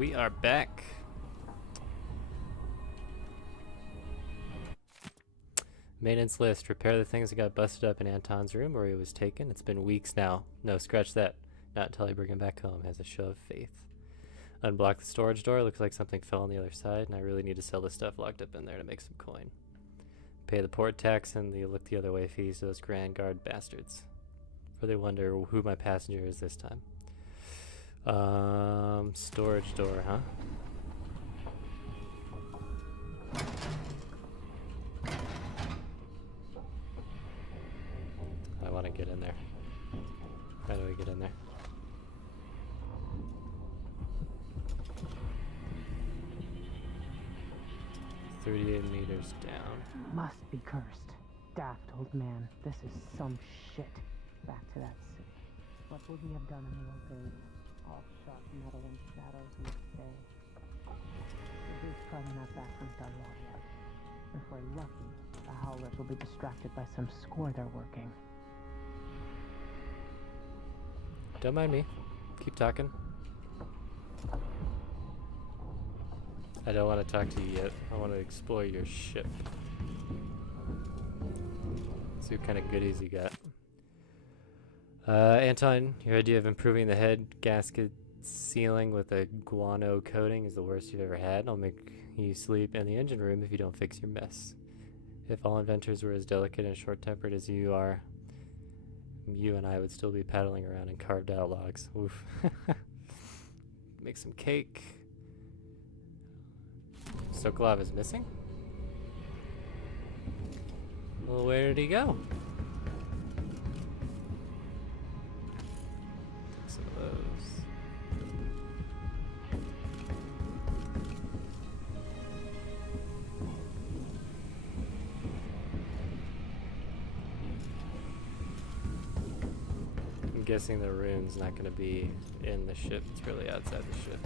We are back. Maintenance list. Repair the things that got busted up in Anton's room where he was taken. It's been weeks now. No, scratch that. Not until I bring him back home. Has a show of faith. Unblock the storage door. Looks like something fell on the other side, and I really need to sell the stuff locked up in there to make some coin. Pay the port tax and the look the other way fees to those Grand Guard bastards. For they wonder who my passenger is this time. Storage door, huh? I want to get in there. How do we get in there? $38 down. Must be cursed. Daft old man. This is some shit. Back to that city. What would we have done in the old days? All sharp metal and shadows and stay. The dude's probably not back from Dunlop yet. If we're lucky, the Howlers will be distracted by some score they're working. Don't mind me. Keep talking. I don't want to talk to you yet. I want to explore your ship. See what kind of goodies you got. Anton, your idea of improving the head gasket sealing with a guano coating is the worst you've ever had. I'll make you sleep in the engine room if you don't fix your mess. If all inventors were as delicate and short-tempered as you are, you and I would still be paddling around in carved out logs. Oof. Make some cake. Sokolov is missing? Well, where did he go? Take some of those. I'm guessing the rune's not going to be in the ship. It's really outside the ship.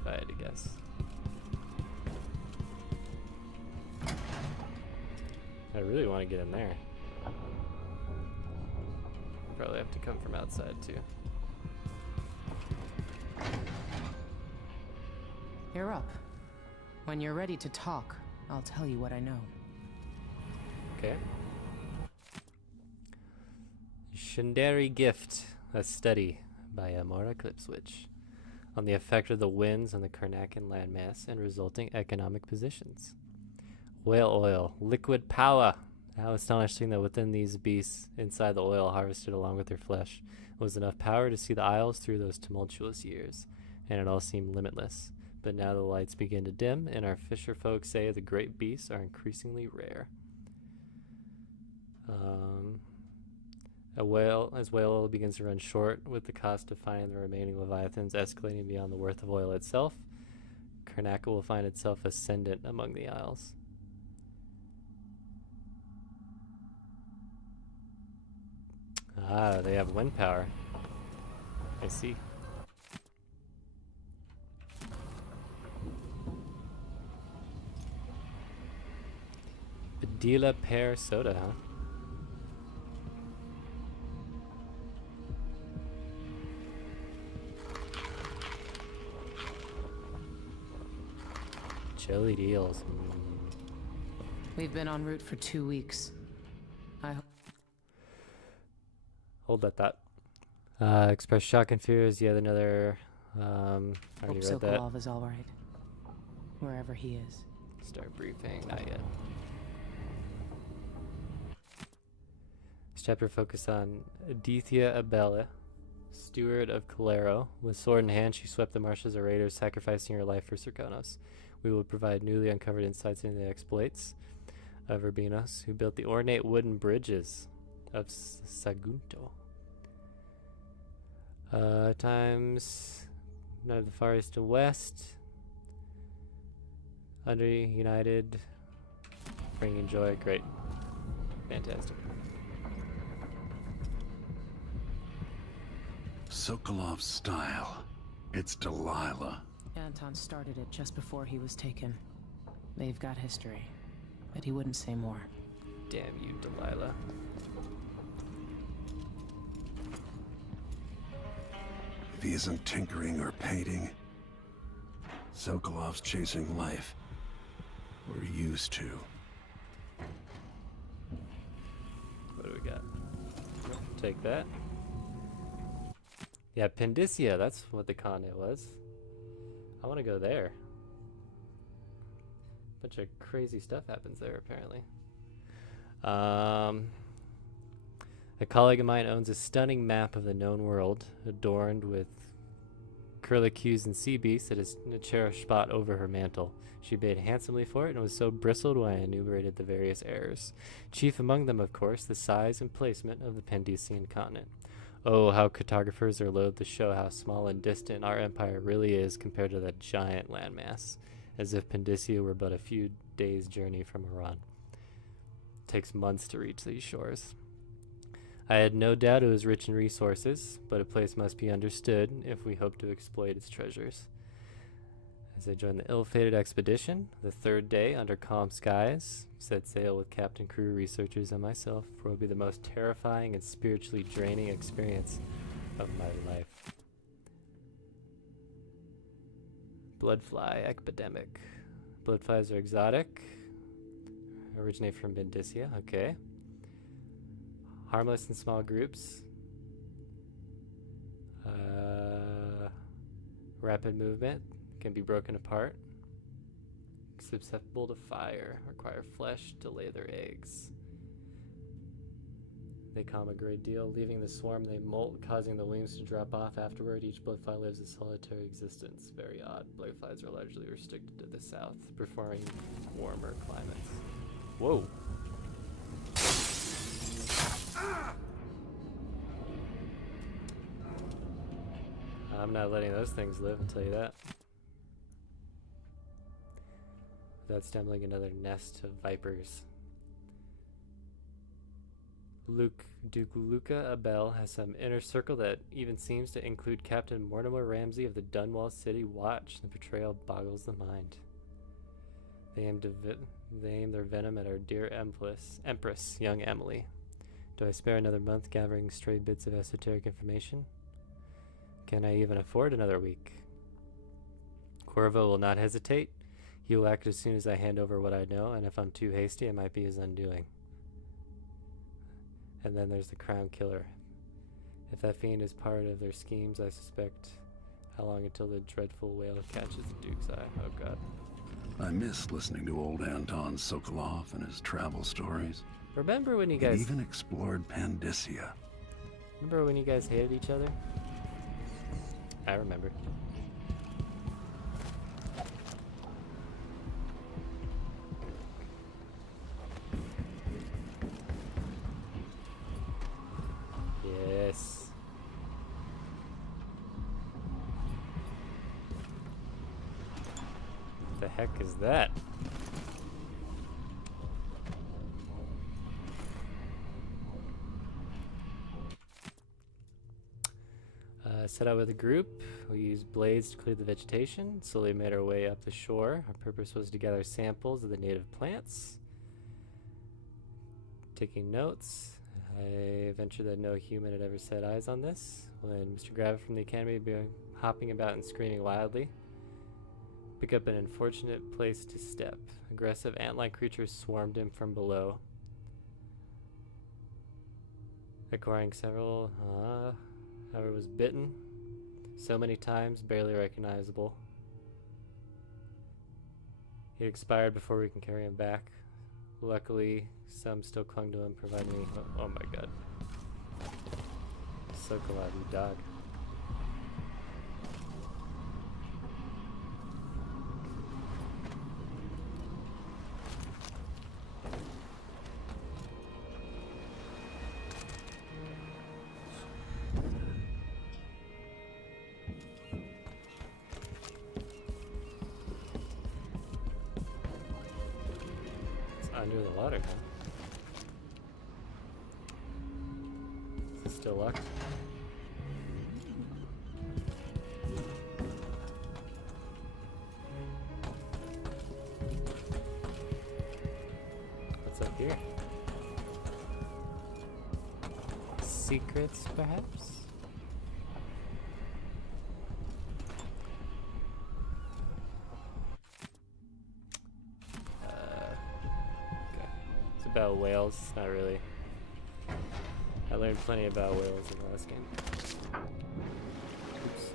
If I had to guess. I really want to get in there. Probably have to come from outside too. You're up. When you're ready to talk, I'll tell you what I know. Okay. Shindari Gift, a study by Amora Clipswitch on the effect of the winds on the Karnakan landmass and resulting economic positions. Whale oil, liquid power. How astonishing that within these beasts, inside the oil harvested along with their flesh, was enough power to see the isles through those tumultuous years, and it all seemed limitless. But now the lights begin to dim, and our fisher folk say the great beasts are increasingly rare. As whale oil begins to run short, with the cost of finding the remaining leviathans escalating beyond the worth of oil itself, Karnaca will find itself ascendant among the isles. Ah, they have wind power. I see. Badila pear soda, huh? Jellied eels. We've been en route for 2 weeks. I hope. Hold that thought. Express shock and fear is yet another. Already read that. Sokolov is all right. Wherever he is. Start briefing. Not yet. This chapter focused on Adithya Abela, steward of Calero. With sword in hand, she swept the marshes of raiders, sacrificing her life for Serkonos. We will provide newly uncovered insights into the exploits of Urbinos, who built the ornate wooden bridges of Sagunto. Times of the Far East and West. Under United. Bringing joy. Great. Fantastic. Sokolov's style. It's Delilah. Anton started it just before he was taken. They've got history, but he wouldn't say more. Damn you, Delilah. If he isn't tinkering or painting, Sokolov's chasing life. We're used to. What do we got? Take that. Yeah, Pendicia, that's what the continent was. I want to go there. Bunch of crazy stuff happens there, apparently. A colleague of mine owns a stunning map of the known world, adorned with curlicues and sea beasts that is a cherished spot over her mantle. She paid handsomely for it and was so bristled when I enumerated the various errors. Chief among them, of course, the size and placement of the Pendician continent. Oh, how cartographers are loath to show how small and distant our empire really is compared to that giant landmass, as if Pendicia were but a few days' journey from Iran. It takes months to reach these shores. I had no doubt it was rich in resources, but a place must be understood if we hope to exploit its treasures. As I joined the ill-fated expedition, the third day under calm skies, set sail with captain, crew, researchers, and myself for what would be the most terrifying and spiritually draining experience of my life. Bloodfly epidemic. Bloodflies are exotic. Originate from Bendicia, okay. Harmless in small groups. Rapid movement. Can be broken apart. Susceptible to fire. Require flesh to lay their eggs. They calm a great deal. Leaving the swarm, they molt, causing the wings to drop off afterward. Each bloodfly lives a solitary existence. Very odd. Bloodflies are largely restricted to the south, preferring warmer climates. Whoa. I'm not letting those things live, I'll tell you that. Without stumbling another nest of vipers. Duke Luca Abel has some inner circle that even seems to include Captain Mortimer Ramsey of the Dunwall City Watch. The betrayal boggles the mind. They aim their venom at our dear Empress, young Emily. Do I spare another month gathering stray bits of esoteric information? Can I even afford another week? Corvo will not hesitate. He will act as soon as I hand over what I know, and if I'm too hasty, it might be his undoing. And then there's the Crown Killer. If that fiend is part of their schemes, I suspect how long until the dreadful whale catches the Duke's eye. Oh god. I miss listening to old Anton Sokolov and his travel stories. Remember when you He guys... even explored Pandicia. Remember when you guys hated each other? I remember. Yes. What the heck is that? Set out with a group. We used blades to clear the vegetation. Slowly made our way up the shore. Our purpose was to gather samples of the native plants. Taking notes. I venture that no human had ever set eyes on this. When Mr. Gravitt from the academy began hopping about and screaming wildly, pick up an unfortunate place to step. Aggressive ant-like creatures swarmed him from below, acquiring several. However, was bitten so many times, barely recognizable. He expired before we can carry him back. Luckily, some still clung to him, providing me. Oh my god. Sokolov, you dog. Under the water, huh? Is it still locked? What's up here? Secrets, perhaps? about whales. Not really. I learned plenty about whales in the last game. Oops.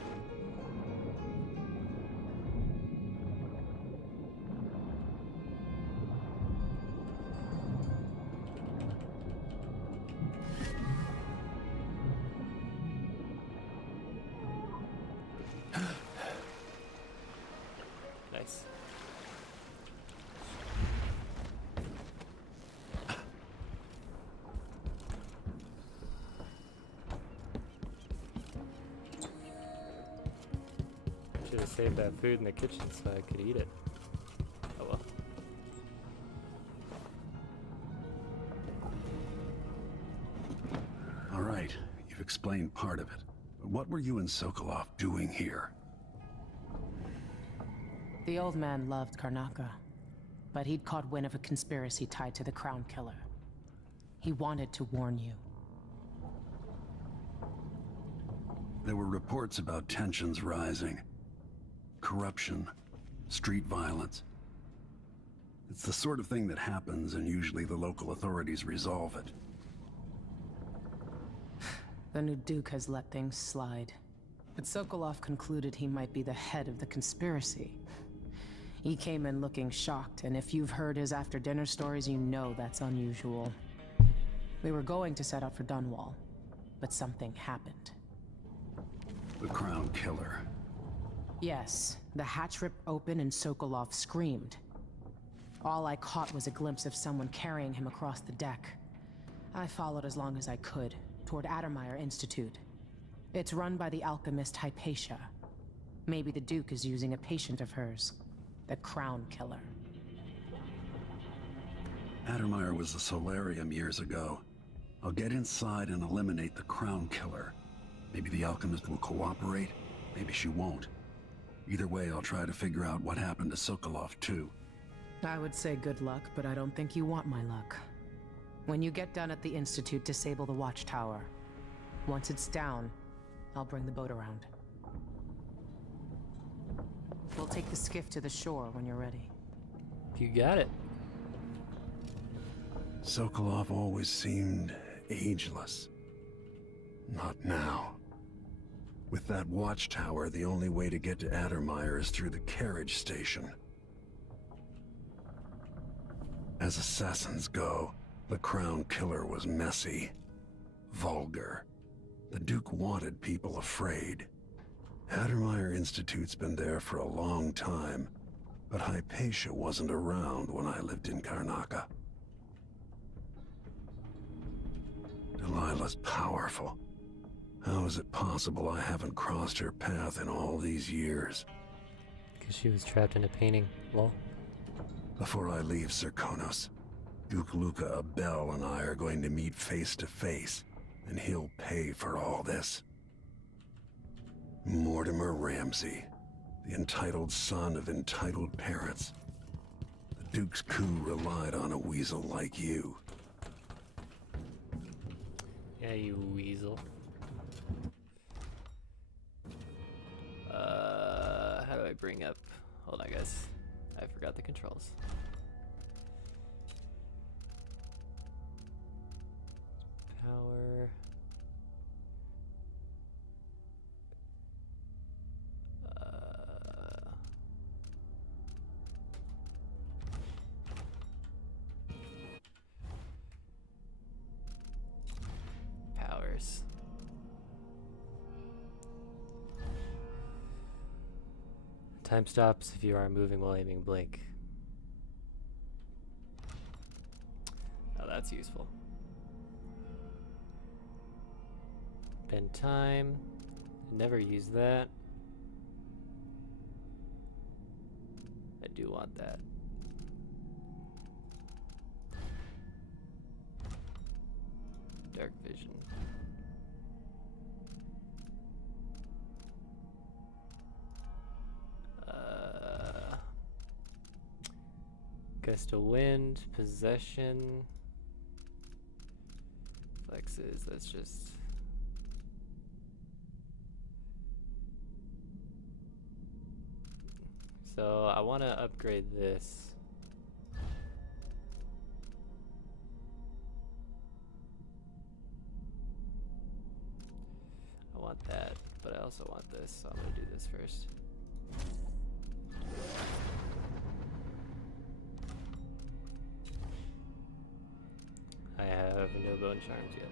Nice. Should have saved that food in the kitchen so I could eat it. Oh well. All right, you've explained part of it. But what were you and Sokolov doing here? The old man loved Karnaka, but he'd caught wind of a conspiracy tied to the Crown Killer. He wanted to warn you. There were reports about tensions rising. Corruption, street violence. It's the sort of thing that happens, and usually the local authorities resolve it. The new Duke has let things slide. But Sokolov concluded he might be the head of the conspiracy. He came in looking shocked, and if you've heard his after-dinner stories, you know that's unusual. We were going to set out for Dunwall, but something happened. The Crown Killer. Yes, the hatch ripped open and Sokolov screamed. All I caught was a glimpse of someone carrying him across the deck. I followed as long as I could, toward Addermeyer Institute. It's run by the alchemist Hypatia. Maybe the Duke is using a patient of hers, the Crown Killer. Addermeyer was a solarium years ago. I'll get inside and eliminate the Crown Killer. Maybe the alchemist will cooperate, maybe she won't. Either way, I'll try to figure out what happened to Sokolov, too. I would say good luck, but I don't think you want my luck. When you get done at the Institute, disable the watchtower. Once it's down, I'll bring the boat around. We'll take the skiff to the shore when you're ready. You got it. Sokolov always seemed ageless. Not now. With that watchtower, the only way to get to Addermeyer is through the carriage station. As assassins go, the Crown Killer was messy, vulgar. The Duke wanted people afraid. Addermeyer Institute's been there for a long time, but Hypatia wasn't around when I lived in Karnaka. Delilah's powerful. How is it possible I haven't crossed her path in all these years? Because she was trapped in a painting. Lol. Before I leave Serkonos, Duke Luca Abel and I are going to meet face to face, and he'll pay for all this. Mortimer Ramsey, the entitled son of entitled parents. The Duke's coup relied on a weasel like you. Yeah, you weasel. How do I bring up? Hold on, guys. I forgot the controls. Power. Powers. Time stops if you are moving while aiming blink. Oh, that's useful. Bend time. Never use that. I do want that. Dark vision. Gust of wind, possession, flexes, that's just... So I want to upgrade this. also want this, so I'm gonna do this first. I have no bone charms yet.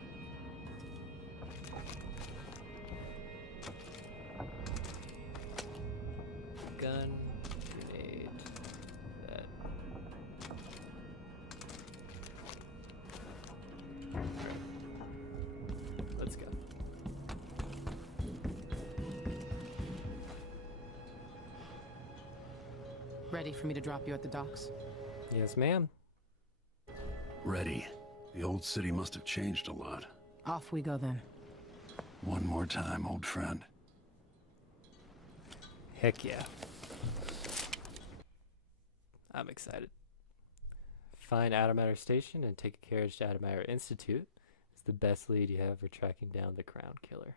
Gun, grenade, that. Alright. Let's go. Ready for me to drop you at the docks? Yes, ma'am. Ready. The old city must have changed a lot. Off we go then. One more time, old friend. Heck yeah. I'm excited. Find Adamire Station and take a carriage to Adamire Institute. It's the best lead you have for tracking down the Crown Killer.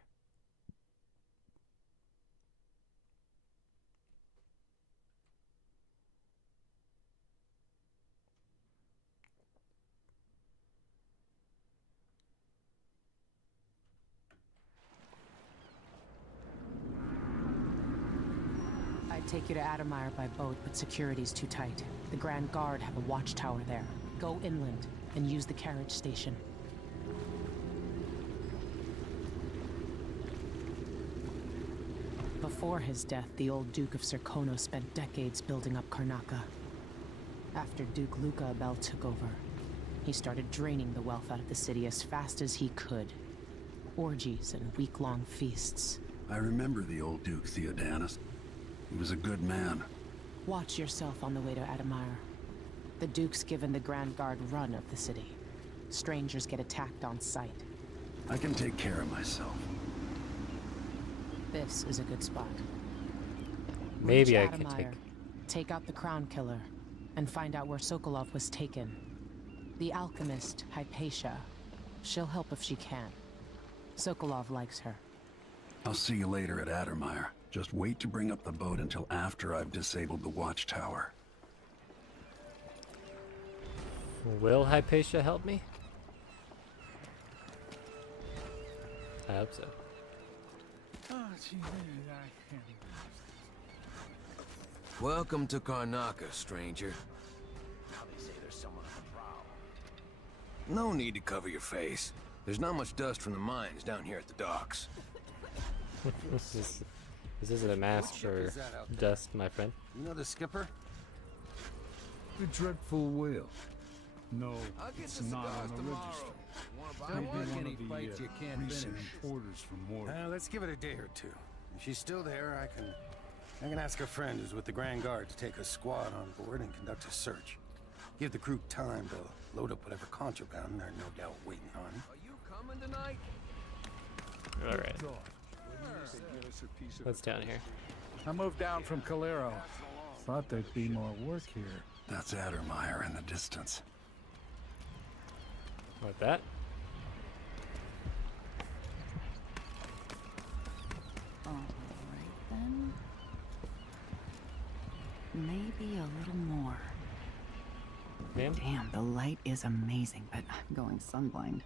I'd take you to Adamire by boat, but security's too tight. The Grand Guard have a watchtower there. Go inland and use the carriage station. Before his death, the old Duke of Serkonos spent decades building up Karnaca. After Duke Luca Abel took over, he started draining the wealth out of the city as fast as he could. Orgies and week-long feasts. I remember the old Duke Theodanis. He was a good man. Watch yourself on the way to Adamire. The Duke's given the Grand Guard run of the city. Strangers get attacked on sight. I can take care of myself. This is a good spot. Maybe I Reach can Adamire, take out the Crown Killer, and find out where Sokolov was taken. The alchemist, Hypatia. She'll help if she can. Sokolov likes her. I'll see you later at Adamire. Just wait to bring up the boat until after I've disabled the watchtower. Will Hypatia help me? I hope so. Welcome to Karnaca, stranger. Now they say there's someone on the prowl. No need to cover your face. There's not much dust from the mines down here at the docks. This isn't a mask What ship for is that out there? dust, my friend. You know the skipper? The dreadful whale. No, I'll get it's the not cigars on the tomorrow. register. Wanna buy Maybe one? one any of the fights you can't recent finish. orders from Morgan. Let's give it a day or two. If she's still there, I can ask a friend who's with the Grand Guard to take a squad on board and conduct a search. Give the crew time to load up whatever contraband they're no doubt waiting on. Are you coming tonight? Alright, Thought. Give us a piece of what's down here? I moved down from Calero. Thought there'd be more work here. That's Adamire in the distance. Like that? Alright then. Maybe a little more. Ma'am? Damn, the light is amazing, but I'm going sunblind.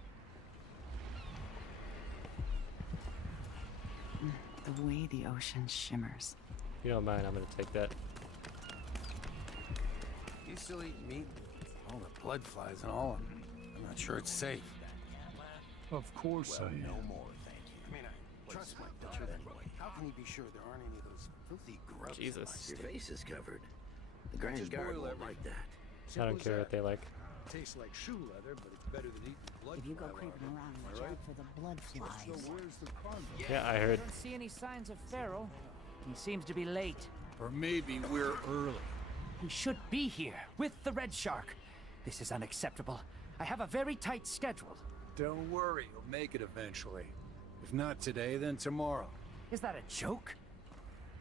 The way the ocean shimmers. If you don't mind, I'm gonna take that. You still eat meat? All the blood flies and all. I'm not sure it's safe. Of course I am. I mean, I trust my butcher anyway. How can he be sure there aren't any of those filthy grubs? in my Jesus. steak? Your face is covered. The Grand Guard won't like that. I don't care what they like. Tastes like shoe leather, but it's better than eating blood. If you go creeping around and watch out for the blood flies. Where's the cargo? Yeah, I heard. Don't see any signs of Farrell. He seems to be late. Or maybe we're early. He should be here with the Red Shark. This is unacceptable. I have a very tight schedule. Don't worry, you'll make it eventually. If not today, then tomorrow. Is that a joke?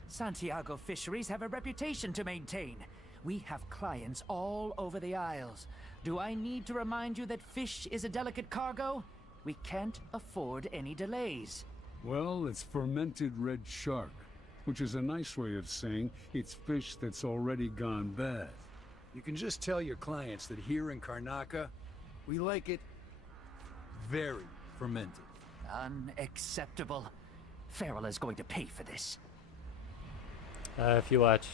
Santiago Fisheries have a reputation to maintain. We have clients all over the Isles. Do I need to remind you that fish is a delicate cargo? We can't afford any delays. Well, it's fermented red shark, which is a nice way of saying it's fish that's already gone bad. You can just tell your clients that here in Karnaca, we like it very fermented. Unacceptable. Farrell is going to pay for this. If you watch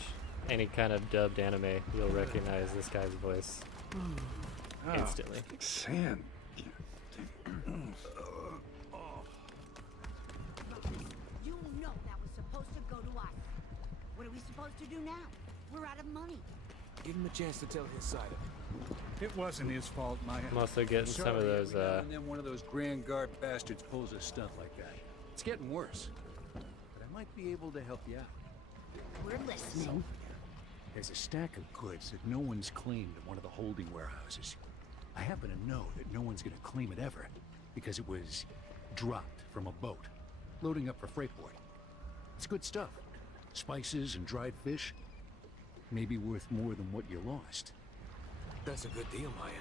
any kind of dubbed anime, you'll recognize this guy's voice instantly. Sand. You know that was supposed to go to us. What are we supposed to do now? We're out of money. Give him a chance to tell his side of it. It wasn't his fault, Maya. I'm also getting some of those. Every now and then one of those Grand Guard bastards pulls a stunt like that. It's getting worse. But I might be able to help you out. We're listening. There's a stack of goods that no one's claimed at one of the holding warehouses. I happen to know that no one's gonna claim it ever, because it was dropped from a boat, loading up for freightport. It's good stuff. Spices and dried fish. Maybe worth more than what you lost. That's a good deal, Maya.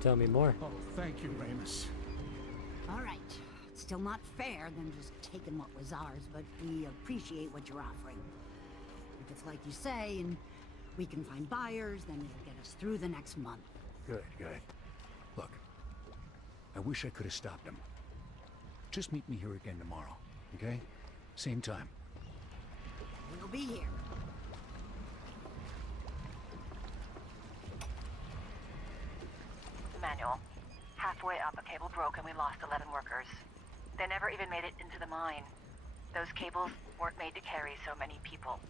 Tell me more. Oh, thank you, Ramus. All right. It's still not fair than just taking what was ours, but we appreciate what you're offering. If it's like you say, and we can find buyers, then it'll get us through the next month. Good, good. Look, I wish I could have stopped him. Just meet me here again tomorrow, okay? Same time. We'll be here. Manual. Halfway up, a cable broke and we lost 11 workers. They never even made it into the mine. Those cables weren't made to carry so many people.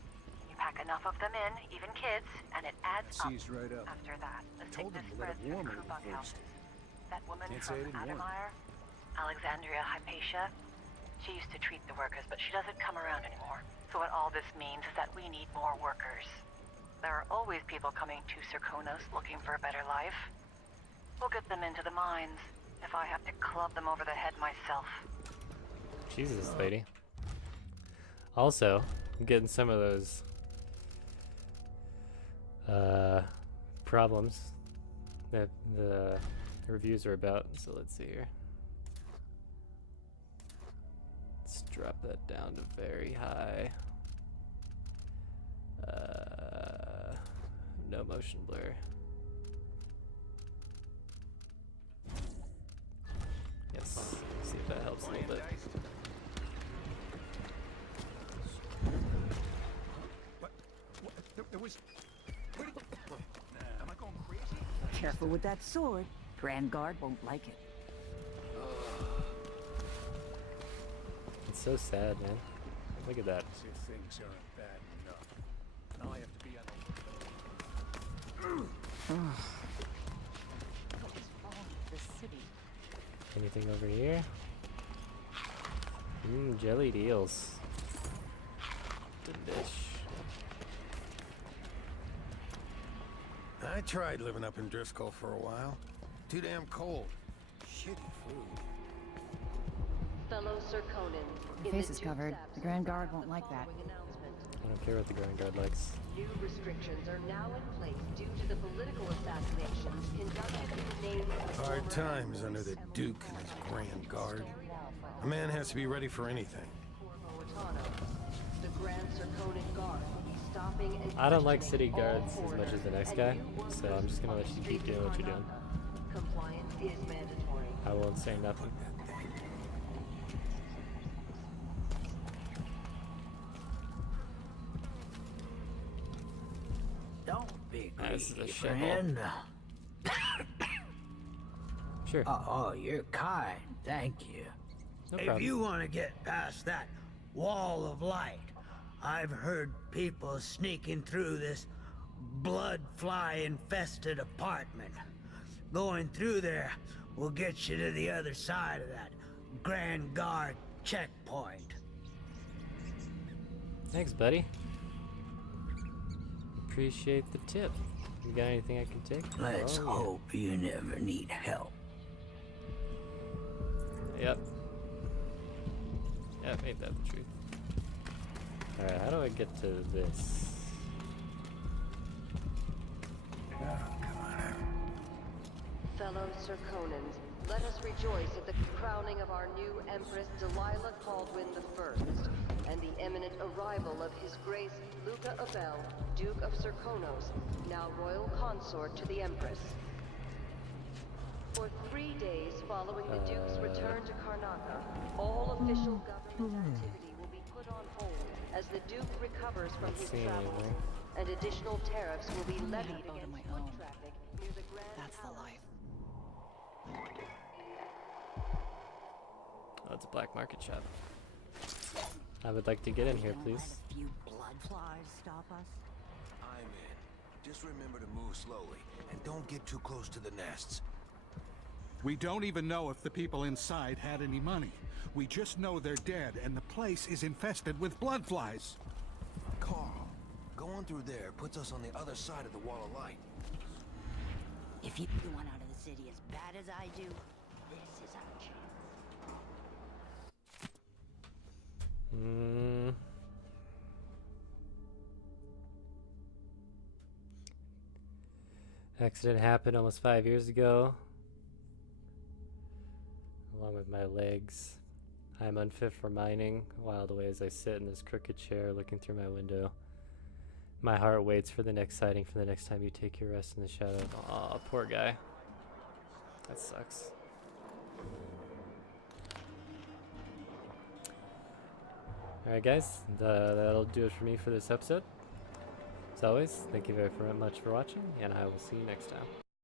You pack enough of them in, even kids, and it adds up. Seized right up. After that, the Told them sickness to let spreads it through warm the a crew little bunkhouses. That woman Can't say I from didn't warn Adamire, Alexandria Hypatia, she used to treat the workers, but she doesn't come around anymore. So what all this means is that we need more workers. There are always people coming to Serkonos looking for a better life. We'll get them into the mines, if I have to club them over the head myself. Jesus, lady. Also, I'm getting some of those problems that the reviews are about. So let's see here. Let's drop that down to very high. No motion blur. Yes. See if that helps a little bit. There was... Am I going crazy? Careful with that sword. Grand Guard won't like it. It's so sad, man. Look at that. See, things aren't bad enough. Now I have to be on The city. Anything over here? Jellied eels. Delish. I tried living up in Driscoll for a while. Too damn cold. Shitty food. Fellow Serkonans. Your face is covered. The Grand Guard won't like that. I don't care what the Grand Guard likes. New restrictions are now in place due to the political assassinations conducted in the name of Hard times under the Duke and his Grand Guard. A man has to be ready for anything. Corvo. The Grand Serkonan Guard will be stopping and I don't like city guards as much as the next guy, so I'm just gonna let you keep doing what you're doing. compliance is mandatory. I won't say nothing. Don't be This is a greedy, shithole. friend. Sure. Oh, you're kind. Thank you. No If problem. you want to get past that wall of light, I've heard people sneaking through this blood fly infested apartment. Going through there will get you to the other side of that Grand Guard checkpoint. Thanks, buddy. Appreciate the tip. You got anything I can take? Let's Oh, yeah. hope you never need help. Yep. Yep, ain't that the truth? Alright, how do I get to this? Fellow Serkonans, let us rejoice at the crowning of our new Empress Delilah Caldwin I, and the imminent arrival of His Grace Luca Abel, Duke of Serkonos, now Royal Consort to the Empress. For 3 days following the Duke's return to Karnaca, all official government activity will as the Duke recovers from his Seeing travels, anything. and additional tariffs will be levied boat of against my foot own. traffic near the Grand That's the Palace. life. Oh, it's a black market shop. I would like to get in here, Don't please. let a few blood flies stop us. I'm in. Just remember to move slowly, and don't get too close to the nests. We don't even know if the people inside had any money. We just know they're dead, and the place is infested with blood flies. Carl, going through there puts us on the other side of the wall of light. If you want out of the city as bad as I do, this is our chance. Accident happened almost 5 years ago. Along with my legs. I am unfit for mining, wild away as I sit in this crooked chair looking through my window. My heart waits for the next sighting for the next time you take your rest in the shadow. Aw, poor guy. That sucks. Alright guys, that'll do it for me for this episode. As always, thank you very much for watching, and I will see you next time.